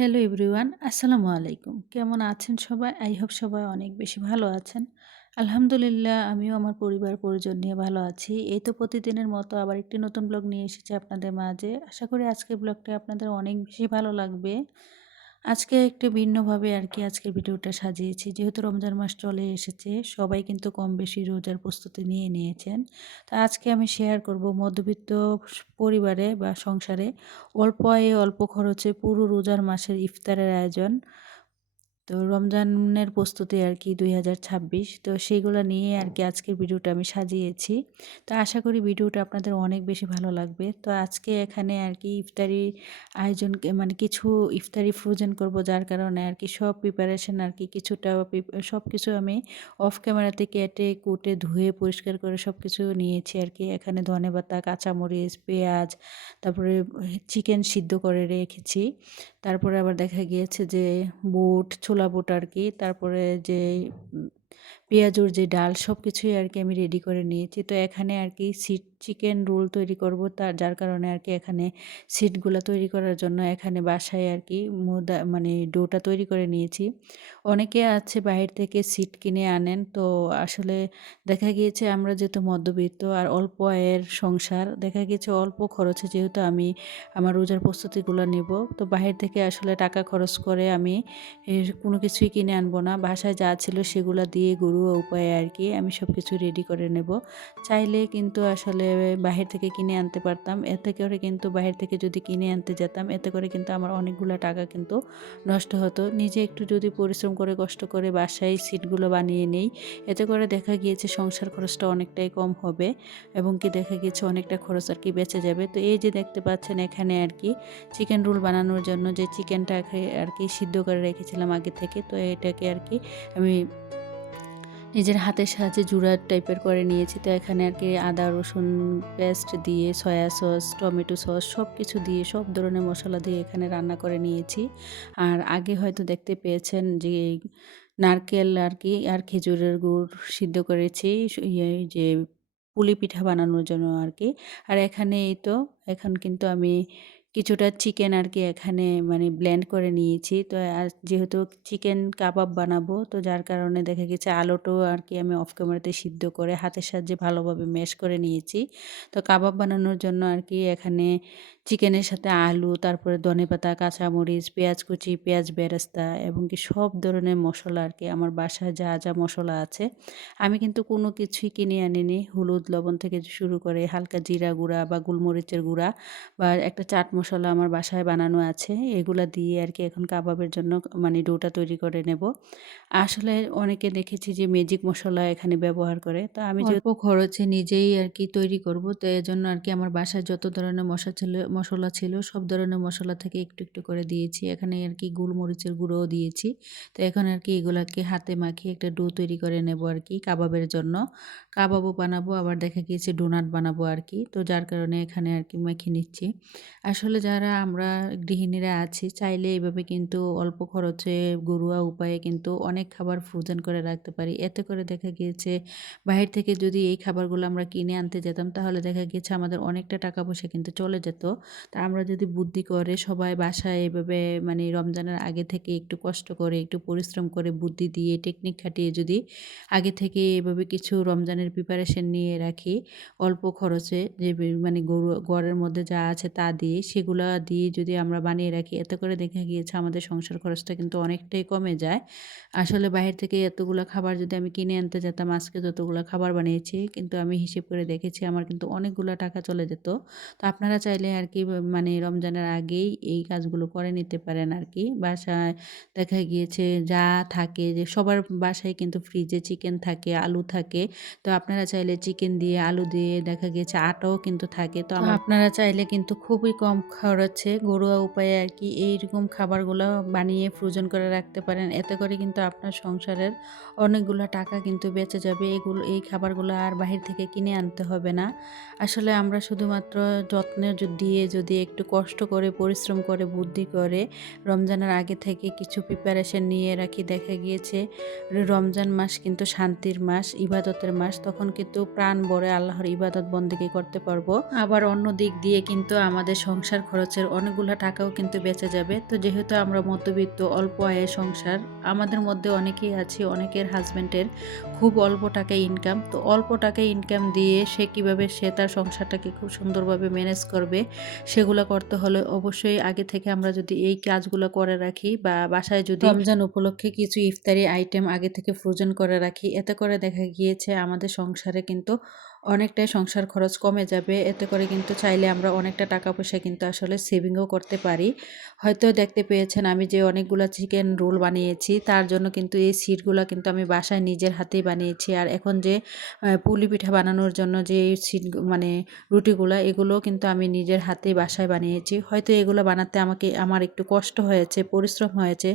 Hello everyone, আসসালামু আলাইকুম। কেমন আছেন সবাই? আই হোপ সবাই অনেক বেশি ভালো আছেন। আলহামদুলিল্লাহ আমিও আমার পরিবার পরিজন নিয়ে ভালো আছি। এই তো প্রতিদিনের মতো আবার একটি নতুন ব্লগ নিয়ে এসেছি আপনাদের মাঝে। আশা করি আজকের ব্লগটা আপনাদের অনেক বেশি ভালো লাগবে। আজকে একটু ভিন্নভাবে আজকের ভিডিওটা সাজিয়েছি। যেহেতু রমজান মাস চলে এসেছে, সবাই কিন্তু কম বেশি রোজার প্রস্তুতি নিয়ে নিয়েছেন। তো আজকে আমি শেয়ার করব মধ্যবিত্ত পরিবারে বা সংসারে অল্প আয়ে অল্প খরচে পুরো রোজার মাসের ইফতারের আয়োজন। তো রমজানের প্রস্তুতি ২০২৬, তো সেগুলো নিয়ে আজকের ভিডিওটা আমি সাজিয়েছি। তো আশা করি ভিডিওটা আপনাদের অনেক বেশি ভালো লাগবে। তো আজকে এখানে ইফতারি আয়োজন মানে কিছু ইফতারি ফ্রোজেন করব, যার কারণে সব প্রিপারেশন কিছুটা সব কিছু আমি অফ ক্যামেরাতে কেটে কুটে ধুয়ে পরিষ্কার করে সব কিছু নিয়েছি। এখানে ধনেপাতা, কাঁচামরিচ, পেঁয়াজ, তারপরে চিকেন সিদ্ধ করে রেখেছি। তারপরে আবার দেখা গিয়েছে যে বুট, ছোলা বুট তারপরে যে উম পেঁয়াজুর যে ডাল সব কিছুই আমি রেডি করে নিয়েছি। তো এখানে চিকেন রোল তৈরি করব, যার কারণে এখানে সিটগুলা তৈরি করার জন্য এখানে বাসায় মানে ডোটা তৈরি করে নিয়েছি। অনেকে আছে বাহির থেকে সিট কিনে আনেন। তো আসলে দেখা গিয়েছে আমরা যেহেতু মধ্যবিত্ত আর অল্প আয়ের সংসার, দেখা গিয়েছে অল্প খরচে যেহেতু আমি আমার রোজার প্রস্তুতিগুলো নেব, তো বাহির থেকে আসলে টাকা খরচ করে আমি কোনো কিছুই কিনে আনবো না। বাসায় যা ছিল সেগুলো দিয়ে ঘরোয়া উপায়ে আমি সব কিছু রেডি করে নেব। চাইলে কিন্তু আসলে বাহির থেকে কিনে আনতে পারতাম। এতে করে কিন্তু বাহির থেকে যদি কিনে আনতে যেতাম, এতে করে কিন্তু আমার অনেকগুলো টাকা কিন্তু নষ্ট হতো। নিজে একটু যদি পরিশ্রম করে কষ্ট করে বাসায় সিটগুলো বানিয়ে নেই, এতে করে দেখা গিয়েছে সংসার খরচটা অনেকটাই কম হবে এবং দেখা গিয়েছে অনেকটা খরচ বেঁচে যাবে। তো এই যে দেখতে পাচ্ছেন এখানে চিকেন রোল বানানোর জন্য যে চিকেনটাকে সিদ্ধ করে রেখেছিলাম আগে থেকে, তো এটাকে আমি নিজের হাতের সাহায্যে জুড়া টাইপের করে নিয়েছি। তো এখানে আদা রসুন পেস্ট দিয়ে, সয়া সস, টমেটো সস সব কিছু দিয়ে, সব ধরনের মশলা দিয়ে এখানে রান্না করে নিয়েছি। আর আগে হয়তো দেখতে পেয়েছেন যে নারকেল আর খেজুরের গুড় সিদ্ধ করেছি যে পুলি পিঠা বানানোর জন্য আর এখানে এই তো এখন কিন্তু আমি কিছুটা চিকেন এখানে মানে ব্লেন্ড করে নিয়েছি। তো যেহেতু চিকেন কাবাব বানাবো, তো যার কারণে দেখা গেছে আলুটাও আমি অফ ক্যামেরাতে সিদ্ধ করে হাতের সাহায্যে ভালোভাবে ম্যাশ করে নিয়েছি। তো কাবাব বানানোর জন্য এখানে চিকেনের সাথে আলু, তারপরে ধনেপাতা, কাঁচামরিচ, পেঁয়াজ কুচি, পেঁয়াজ বেরেস্তা এবং সব ধরনের মশলা আমার বাসায় যা যা মশলা আছে, আমি কিন্তু কোনো কিছুই কিনে আনিনি। হলুদ লবণ থেকে শুরু করে হালকা জিরা গুঁড়া বা গোলমরিচের গুঁড়া বা একটা চাট মশলা আমার বাসায় বানানো আছে, এগুলা দিয়ে এখন কাবাবের জন্য মানে ডোটা তৈরি করে নেব। আসলে অনেকে দেখেছি যে ম্যাজিক মশলা এখানে ব্যবহার করে। তো আমি অল্প খরচে নিজেই তৈরি করব। তো এজন্য আমার বাসায় যত ধরনের মশলা ছিল সব ধরনের মশলা থেকে একটু একটু করে দিয়েছি। এখানে গোলমরিচের গুঁড়োও দিয়েছি। তো এখন এগুলাকে হাতে মাখিয়ে একটা ডো তৈরি করে নেব কাবাবের জন্য। কাবাবও বানাবো, আবার দেখা গিয়েছে ডোনাট বানাবো তো যার কারণে এখানে মাখিয়ে নিচ্ছি। আসলে যারা আমরা গৃহিণীরা আছি, চাইলে এভাবে কিন্তু অল্প খরচে ঘরোয়া উপায়ে কিন্তু অনেক খাবার ফ্রোজেন করে রাখতে পারি। এতে করে দেখা গিয়েছে বাহির থেকে যদি এই খাবারগুলো আমরা কিনে আনতে যেতাম, তাহলে দেখা গিয়েছে আমাদের অনেকটা টাকা পয়সা কিন্তু চলে যেত। তা আমরা যদি বুদ্ধি করে সবাই বাসায় এভাবে মানে রমজানের আগে থেকে একটু কষ্ট করে, একটু পরিশ্রম করে, বুদ্ধি দিয়ে, টেকনিক খাটিয়ে যদি আগে থেকে এভাবে কিছু রমজানের প্রিপারেশন নিয়ে রাখি, অল্প খরচে যে মানে ঘরের মধ্যে যা আছে তা দিয়ে, সেগুলা দিয়ে যদি আমরা বানিয়ে রাখি, এতে করে দেখা গিয়েছে আমাদের সংসার খরচটা কিন্তু অনেকটাই কমে যায়। আসলে বাইরে থেকে এতগুলো খাবার যদি আমি কিনে আনতে যেতাম, আজকে যতগুলো খাবার বানিয়েছি কিন্তু আমি হিসেব করে দেখেছি আমার কিন্তু অনেকগুলো টাকা চলে যেত। তো আপনারা চাইলে মানে রমজানের আগেই এই কাজগুলো করে নিতে পারেন বাসায়। দেখা গিয়েছে যা থাকে, যে সবার বাসায় কিন্তু ফ্রিজে চিকেন থাকে, আলু থাকে। তো আপনারা চাইলে চিকেন দিয়ে, আলু দিয়ে, দেখা গিয়েছে আটাও কিন্তু থাকে। তো আপনারা চাইলে কিন্তু খুবই কম খরচে ঘরোয়া উপায়ে এইরকম খাবারগুলো বানিয়ে ফ্রোজেন করে রাখতে পারেন। এতে করে কিন্তু আপনার সংসারের অনেকগুলো টাকা কিন্তু বেঁচে যাবে। এই খাবারগুলো আর বাহির থেকে কিনে আনতে হবে না। আসলে আমরা শুধুমাত্র যত্নে দিয়ে গিয়ে যদি একটু কষ্ট করে পরিশ্রম করে বুদ্ধি করে রমজানের আগে থেকে কিছু প্রিপারেশন নিয়ে রাখি, দেখা গিয়েছে রমজান মাস কিন্তু শান্তির মাস, ইবাদতের মাস, তখন কিন্তু প্রাণ ভরে আল্লাহর ইবাদত বন্দেগী করতে পারবো। আবার অন্য দিক দিয়ে কিন্তু আমাদের সংসার খরচের অনেকগুলো টাকাও কিন্তু বেঁচে যাবে। তো যেহেতু আমরা মধ্যবিত্ত অল্প আয়ের সংসার, আমাদের মধ্যে অনেকেই আছে অনেকের হাজব্যান্ডের খুব অল্প টাকায় ইনকাম, তো অল্প টাকায় ইনকাম দিয়ে সে কিভাবে সে তার সংসারটাকে খুব সুন্দরভাবে ম্যানেজ করবে, সেগুলো করতে হলে অবশ্যই আগে থেকে আমরা যদি এই কাজগুলো করে রাখি বা বাসায় যদি রমজান উপলক্ষে কিছু ইফতারি আইটেম আগে থেকে ফ্রোজেন করে রাখি, এতে করে দেখা গিয়েছে আমাদের সংসারে কিন্তু অনেকটাই সংসার খরচ কমে যাবে। এতে করে কিন্তু চাইলে আমরা অনেকটা টাকা পয়সা কিন্তু আসলে সেভিংও করতে পারি। হয়তো দেখতে পেয়েছেন আমি যে অনেকগুলো চিকেন রোল বানিয়েছি, তার জন্য কিন্তু এই সিটগুলো কিন্তু আমি বাসায় নিজের হাতেই বানিয়েছি। আর এখন যে পুলি পিঠা বানানোর জন্য যে সিট মানে রুটিগুলো, এগুলো কিন্তু আমি নিজের হাতেই বাসায় বানিয়েছি। হয়তো এগুলো বানাতে আমার একটু কষ্ট হয়েছে, পরিশ্রম হয়েছে,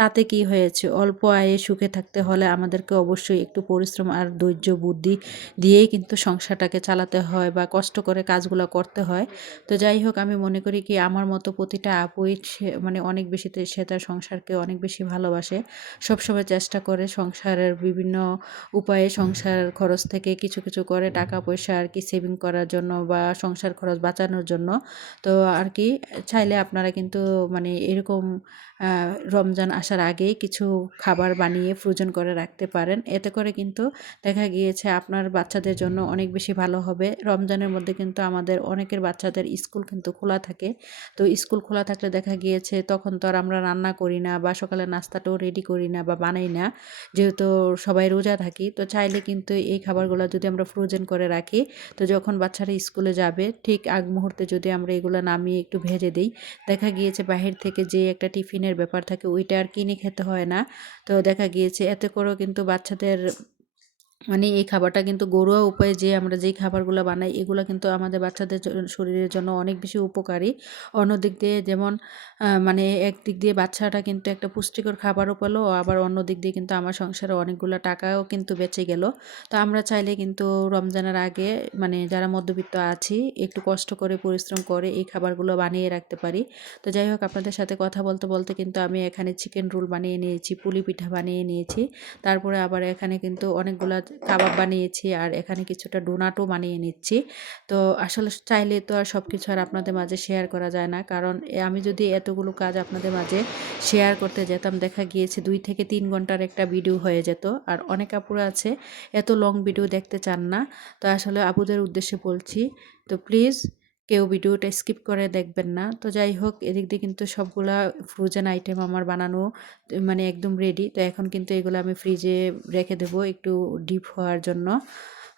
তাতে কি হয়েছে, অল্প আয়ে সুখে থাকতে হলে আমাদেরকে অবশ্যই একটু পরিশ্রম আর ধৈর্য বুদ্ধি দিয়েই কিন্তু সংসারটাকে চালাতে হয় বা কষ্ট করে কাজগুলো করতে হয়। তো যাই হোক, আমি মনে করি কি আমার মতো প্রতিটা আপুই মানে অনেক বেশি সে তার সংসারকে অনেক বেশি ভালোবাসে, সবসময় চেষ্টা করে সংসারের বিভিন্ন উপায়ে সংসার খরচ থেকে কিছু কিছু করে টাকা পয়সা আর কি সেভিং করার জন্য বা সংসার খরচ বাঁচানোর জন্য। তো আর কি চাইলে আপনারা কিন্তু মানে এরকম রমজান আসার আগেই কিছু খাবার বানিয়ে ফ্রোজেন করে রাখতে পারেন। এতে করে কিন্তু দেখা গিয়েছে আপনার বাচ্চাদের জন্য অনেক বেশি ভালো হবে। রমজানের মধ্যে কিন্তু আমাদের অনেকের বাচ্চাদের স্কুল কিন্তু খোলা থাকে। তো স্কুল খোলা থাকলে দেখা গিয়েছে তখন তো আর আমরা রান্না করি না বা সকালে নাস্তাটাও রেডি করি না বা বানাই না, যেহেতু সবাই রোজা থাকি। তো চাইলে কিন্তু এই খাবারগুলো যদি আমরা ফ্রোজেন করে রাখি, তো যখন বাচ্চারা স্কুলে যাবে ঠিক আগ মুহূর্তে যদি আমরা এগুলো নামিয়ে একটু ভেজে দিই, দেখা গিয়েছে বাহির থেকে যে একটা টিফিনের ব্যাপার থাকে ওইটা আর কিনে খেতে হয় না। তো দেখা গিয়েছে এতে করেও কিন্তু বাচ্চাদের মানে এই খাবারটা কিন্তু ঘরোয়া উপায়ে যে আমরা যেই খাবারগুলো বানাই এগুলো কিন্তু আমাদের বাচ্চাদের শরীরের জন্য অনেক বেশি উপকারী। অন্যদিক দিয়ে যেমন মানে একদিক দিয়ে বাচ্চাটা কিন্তু একটা পুষ্টিকর খাবারও পেলো, আবার অন্য দিক দিয়ে কিন্তু আমার সংসারে অনেকগুলো টাকাও কিন্তু বেঁচে গেল। তো আমরা চাইলে কিন্তু রমজানের আগে মানে যারা মধ্যবিত্ত আছি একটু কষ্ট করে পরিশ্রম করে এই খাবারগুলো বানিয়ে রাখতে পারি। তো যাই হোক, আপনাদের সাথে কথা বলতে বলতে কিন্তু আমি এখানে চিকেন রোল বানিয়ে নিয়েছি, পুলি পিঠা বানিয়ে নিয়েছি, তারপরে আবার এখানে কিন্তু অনেকগুলা কাবাব বানিয়েছি আর এখানে কিছুটা ডোনাটও বানিয়ে নিচ্ছি। তো আসলে চাইলে তো আর সব কিছু আর আপনাদের মাঝে শেয়ার করা যায় না, কারণ আমি যদি এতগুলো কাজ আপনাদের মাঝে শেয়ার করতে যেতাম দেখা গিয়েছে 2 থেকে 3 ঘন্টার একটা ভিডিও হয়ে যেত। আর অনেক আপুরা আছে এত লং ভিডিও দেখতে চান না। তো আসলে আপুদের উদ্দেশ্যে বলছি, তো প্লিজ কেউ ভিডিওটা স্কিপ করে দেখবেন না। তো যাই হোক, এদিক দিয়ে কিন্তু সবগুলা ফ্রোজেন আইটেম আমার বানানো মানে একদম রেডি। তো এখন কিন্তু এগুলো আমি ফ্রিজে রেখে দেবো একটু ডিপ হওয়ার জন্য।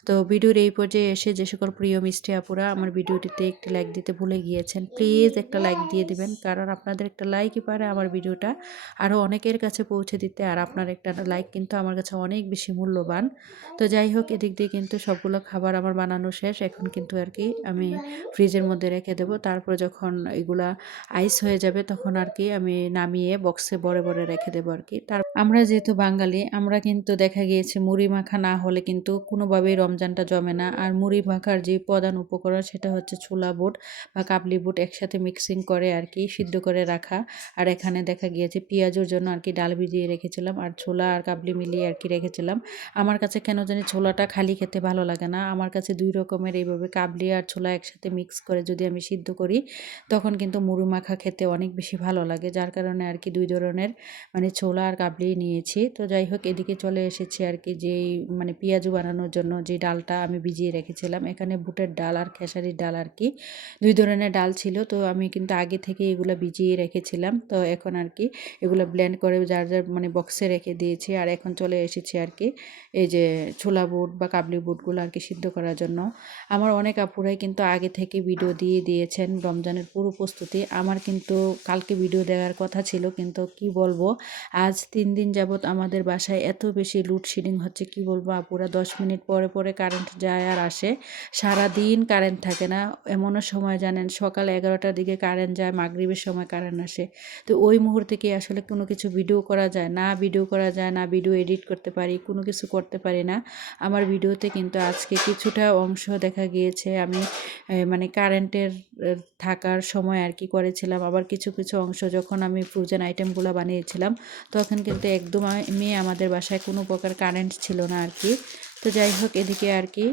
তো ভিডিওর এই পর্যায়ে এসে যে সকল প্রিয় মিষ্টি আপুরা আমার ভিডিওটিতে একটি লাইক দিতে ভুলে গিয়েছেন, প্লিজ একটা লাইক দিয়ে দিবেন, কারণ আপনাদের একটা লাইকই পারে আমার ভিডিওটা আরও অনেকের কাছে পৌঁছে দিতে। আর আপনার একটা লাইক কিন্তু আমার কাছে অনেক বেশি মূল্যবান। তো যাই হোক, এদিক দিয়ে কিন্তু সবগুলো খাবার আমার বানানো শেষ। এখন কিন্তু আর কি আমি ফ্রিজের মধ্যে রেখে দেবো, তারপরে যখন এগুলা আইস হয়ে যাবে তখন আর কি আমি নামিয়ে বক্সে বড় বড় রেখে দেবো আর কি। আমরা যেহেতু বাঙালি, আমরা কিন্তু দেখা গিয়েছে মুড়ি মাখা না হলে কিন্তু কোনোভাবেই রমজানটা জমে না। আর মুড়ি মাখার যে প্রধান উপকরণ সেটা হচ্ছে ছোলা বুট বা কাবলি বুট একসাথে মিক্সিং করে আর কি সিদ্ধ করে রাখা। আর এখানে দেখা গিয়েছে পেঁয়াজের জন্য আর কি ডাল ভিজিয়ে রেখেছিলাম, আর ছোলা আর কাবলি মিলিয়ে আর কি রেখেছিলাম। আমার কাছে কেন জানি ছোলাটা খালি খেতে ভালো লাগে না, আমার কাছে 2 রকমের এইভাবে কাবলি আর ছোলা একসাথে মিক্স করে যদি আমি সিদ্ধ করি তখন কিন্তু মুড়ি মাখা খেতে অনেক বেশি ভালো লাগে। যার কারণে আর কি 2 ধরনের মানে ছোলা আর কাবলি নিয়েছি। তো যাই হোক, এদিকে চলে এসেছি আর কি যেই মানে পেঁয়াজু বানানোর জন্য যে ডালটা আমি ভিজিয়ে রেখেছিলাম। এখানে বুটের ডাল আর খেসারির ডাল আর কি 2 ধরনের ডাল ছিল। তো আমি কিন্তু আগে থেকে এগুলো ভিজিয়ে রেখেছিলাম। তো এখন আর কি এগুলো ব্লেন্ড করে যার যার মানে বক্সে রেখে দিয়েছি। আর এখন চলে এসেছি আর কি এই যে ছোলা বুট বা কাবলি বুটগুলো আর কি সিদ্ধ করার জন্য। আমার অনেক আপুরাই কিন্তু আগে থেকে ভিডিও দিয়ে দিয়েছেন রমজানের পুরো প্রস্তুতি। আমার কিন্তু কালকে ভিডিও দেওয়ার কথা ছিল, কিন্তু কি বলবো, আজ 3 দিন যাবৎ আমাদের বাসায় এত বেশি লোডশেডিং হচ্ছে, কি বলবো আপুরা, 10 মিনিট পরে পরে কারেন্ট যায় আর আসে, সারাদিন কারেন্ট থাকে না। এমনও সময় জানেন সকাল 11টার দিকে কারেন্ট যায়, মাগরিবের সময় কারেন্ট আসে। তো ওই মুহূর্তে কি আসলে কোনো কিছু ভিডিও করা যায়? না ভিডিও করা যায়, না ভিডিও এডিট করতে পারি, কোনো কিছু করতে পারি না। আমার ভিডিওতে কিন্তু আজকে কিছুটা অংশ দেখা গিয়েছে আমি মানে কারেন্টের থাকার সময় আর কি করেছিলাম। আবার কিছু কিছু অংশ যখন আমি ফ্রোজেন আইটেমগুলো বানিয়েছিলাম তখন কিন্তু একদমই আমাদের বাসায় কোনো প্রকার কারেন্ট ছিল না আর কি। তো যাই হোক, এদিকে আর কি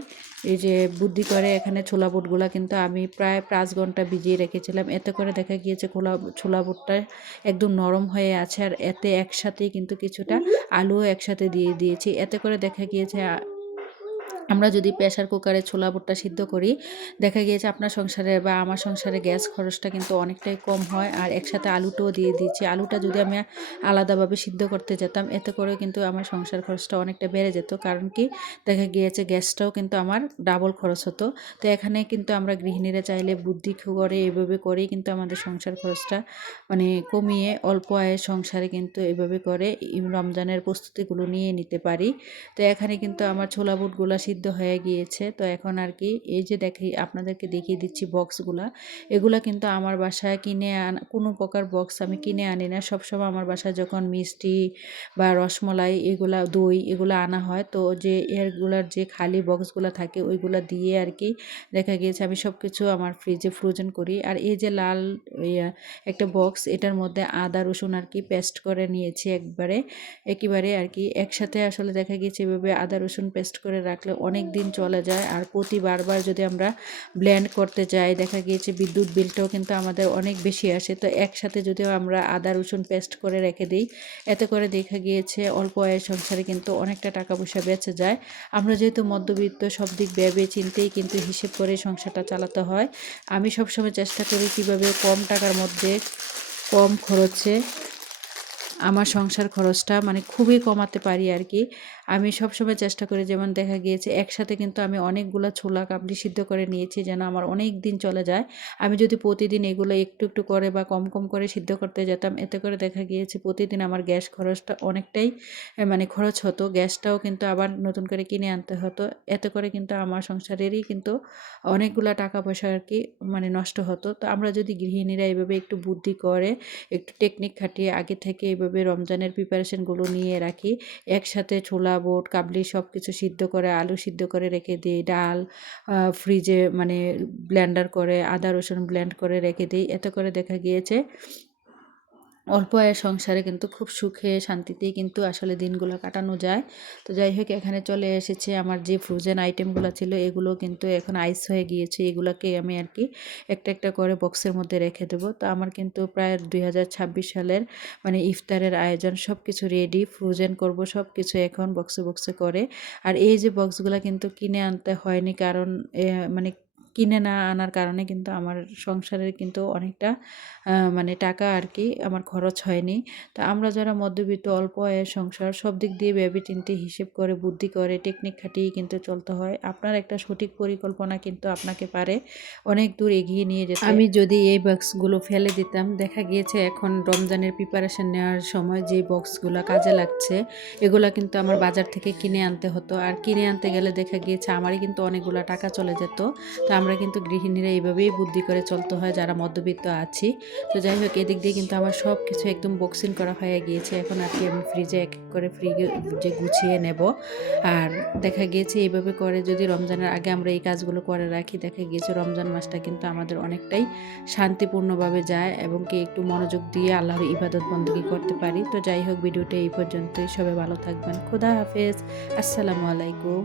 এই যে বুদ্ধি করে এখানে ছোলা বুটগুলো কিন্তু আমি প্রায় 5 ঘন্টা ভিজিয়ে রেখেছিলাম। এতে করে দেখা গিয়েছে ছোলা বুটটা একদম নরম হয়ে আছে, আর এতে একসাথেই কিন্তু কিছুটা আলুও একসাথে দিয়ে দিয়েছি। এতে করে দেখা গিয়েছে আমরা যদি প্রেসার কুকারে ছোলা বুটটা সিদ্ধ করি, দেখা গিয়েছে আপনার সংসারে বা আমার সংসারে গ্যাস খরচটা কিন্তু অনেকটাই কম হয়। আর একসাথে আলুটাও দিয়ে দিয়েছি। আলুটা যদি আমি আলাদাভাবে সিদ্ধ করতে যেতাম, এতে করে কিন্তু আমার সংসার খরচটা অনেকটা বেড়ে যেত। কারণ কি, দেখা গিয়েছে গ্যাসটাও কিন্তু আমার ডাবল খরচ হতো। তো এখানে কিন্তু আমরা গৃহিণীরা চাইলে বুদ্ধি করে এভাবে করেই কিন্তু আমাদের সংসার খরচটা মানে কমিয়ে অল্প আয়ের সংসারে কিন্তু এভাবে করে রমজানের প্রস্তুতিগুলো নিয়ে নিতে পারি। তো এখানে কিন্তু আমার ছোলা বুটগুলো সিদ্ধ হয়ে গিয়েছে। তো এখন আর কি এই যে আপনাদেরকে দেখিয়ে দিচ্ছি বক্সগুলা, এগুলা কিন্তু আমার বাসায় কোনো প্রকার বক্স আমি কিনে আনি না। সবসময় আমার বাসায় যখন মিষ্টি বা রসমলাই এগুলা, দই এগুলো আনা হয়, তো যে এরগুলার যে খালি বক্সগুলো থাকে ওইগুলা দিয়ে আর কি দেখা গিয়েছে আমি সব কিছু আমার ফ্রিজে ফ্রোজেন করি। আর এই যে লাল একটা বক্স, এটার মধ্যে আদা রসুন আর কি পেস্ট করে নিয়েছি একেবারে আর কি একসাথে। আসলে দেখা গিয়েছে এভাবে আদা রসুন পেস্ট করে রাখলে অনেক দিন চলে যায়। আর বারবার যদি আমরা ব্লেন্ড করতে যাই, দেখা গিয়েছে বিদ্যুৎ বিলটাও কিন্তু আমাদের অনেক বেশি আসে। তো একসাথে যদিও আমরা আদা রসুন পেস্ট করে রেখে দিই, এতে করে দেখা গিয়েছে অল্প আয়ের সংসারে কিন্তু অনেকটা টাকা পয়সা বেঁচে যায়। আমরা যেহেতু মধ্যবিত্ত, সব দিক ভেবে চিন্তেই কিন্তু হিসেব করে সংসারটা চালাতে হয়। আমি সবসময় চেষ্টা করি কীভাবে কম টাকার মধ্যে কম খরচে আমার সংসার খরচটা মানে খুবই কমাতে পারি আর কি। আমি সবসময় চেষ্টা করি, যেমন দেখা গিয়েছে একসাথে কিন্তু আমি অনেকগুলা ছোলা কাবলি সিদ্ধ করে নিয়েছি যেন আমার অনেক দিন চলে যায়। আমি যদি প্রতিদিন এগুলো একটু একটু করে বা কম কম করে সিদ্ধ করতে যেতাম, এতে করে দেখা গিয়েছে প্রতিদিন আমার গ্যাস খরচটা অনেকটাই মানে খরচ হতো। গ্যাসটাও কিন্তু আবার নতুন করে কিনে আনতে হতো। এতে করে কিন্তু আমার সংসারেরই কিন্তু অনেকগুলা টাকা পয়সা আর কি মানে নষ্ট হতো। তো আমরা যদি গৃহিণীরা এভাবে একটু বুদ্ধি করে, একটু টেকনিক খাটিয়ে আগে থেকে এভাবে রমজানের প্রিপারেশনগুলো নিয়ে রাখি, একসাথে ছোলা বুট কাবলি সব কিছু সিদ্ধ করে, আলু সিদ্ধ করে রেখে দিই, ডাল ফ্রিজে মানে ব্লেন্ডার করে আদা রসুন ব্লেন্ড করে রেখে দিই, এতে করে দেখা গিয়েছে অল্প আয়ের সংসারে কিন্তু খুব সুখে শান্তিতেই কিন্তু আসলে দিনগুলো কাটানো যায়। তো যাই হোক, এখানে চলে এসেছে আমার যে ফ্রোজেন আইটেমগুলো ছিল, এগুলো কিন্তু এখন আইস হয়ে গিয়েছে। এগুলোকে আমি আর কি একটা একটা করে বক্সের মধ্যে রেখে দেবো। তো আমার কিন্তু প্রায় 2026 সালের মানে ইফতারের আয়োজন সব কিছু রেডি, ফ্রোজেন করব সব কিছু এখন বক্সে বক্সে করে। আর এই যে বক্সগুলো কিন্তু কিনে আনতে হয়নি, কারণ মানে কিনে না আনার কারণে কিন্তু আমার সংসারের কিন্তু অনেকটা মানে টাকা আর কি আমার খরচ হয়নি। তা আমরা যারা মধ্যবিত্ত অল্প আয়ের সংসার, সব দিক দিয়ে ভেবে চিন্তে হিসেব করে বুদ্ধি করে টেকনিক খাটিয়ে কিন্তু চলতে হয়। আপনার একটা সঠিক পরিকল্পনা কিন্তু আপনাকে পারে অনেক দূর এগিয়ে নিয়ে যেতে। আমি যদি এই বক্সগুলো ফেলে দিতাম, দেখা গিয়েছে এখন রমজানের প্রিপারেশন নেওয়ার সময় যে বক্সগুলো কাজে লাগছে, এগুলা কিন্তু আমার বাজার থেকে কিনে আনতে হতো। আর কিনে আনতে গেলে দেখা গিয়েছে আমারই কিন্তু অনেকগুলো টাকা চলে যেত। তো আমরা কিন্তু গৃহিণীরা এইভাবেই বুদ্ধি করে চলতে হয় যারা মধ্যবিত্ত আছি। তো যাই হোক, এদিক দিয়ে কিন্তু আমার সব কিছু একদম বক্সিং করা হয়ে গিয়েছে। এখন আর কি আমি ফ্রিজে এক এক করে ফ্রিজে গুছিয়ে নেব। আর দেখা গিয়েছে এইভাবে করে যদি রমজানের আগে আমরা এই কাজগুলো করে রাখি, দেখা গিয়েছে রমজান মাসটা কিন্তু আমাদের অনেকটাই শান্তিপূর্ণভাবে যায় এবং কি একটু মনোযোগ দিয়ে আল্লাহর ইবাদত বন্দেগী করতে পারি। তো যাই হোক, ভিডিওটা এই পর্যন্তই। সবাই ভালো থাকবেন। খোদা হাফেজ। আসসালামু আলাইকুম।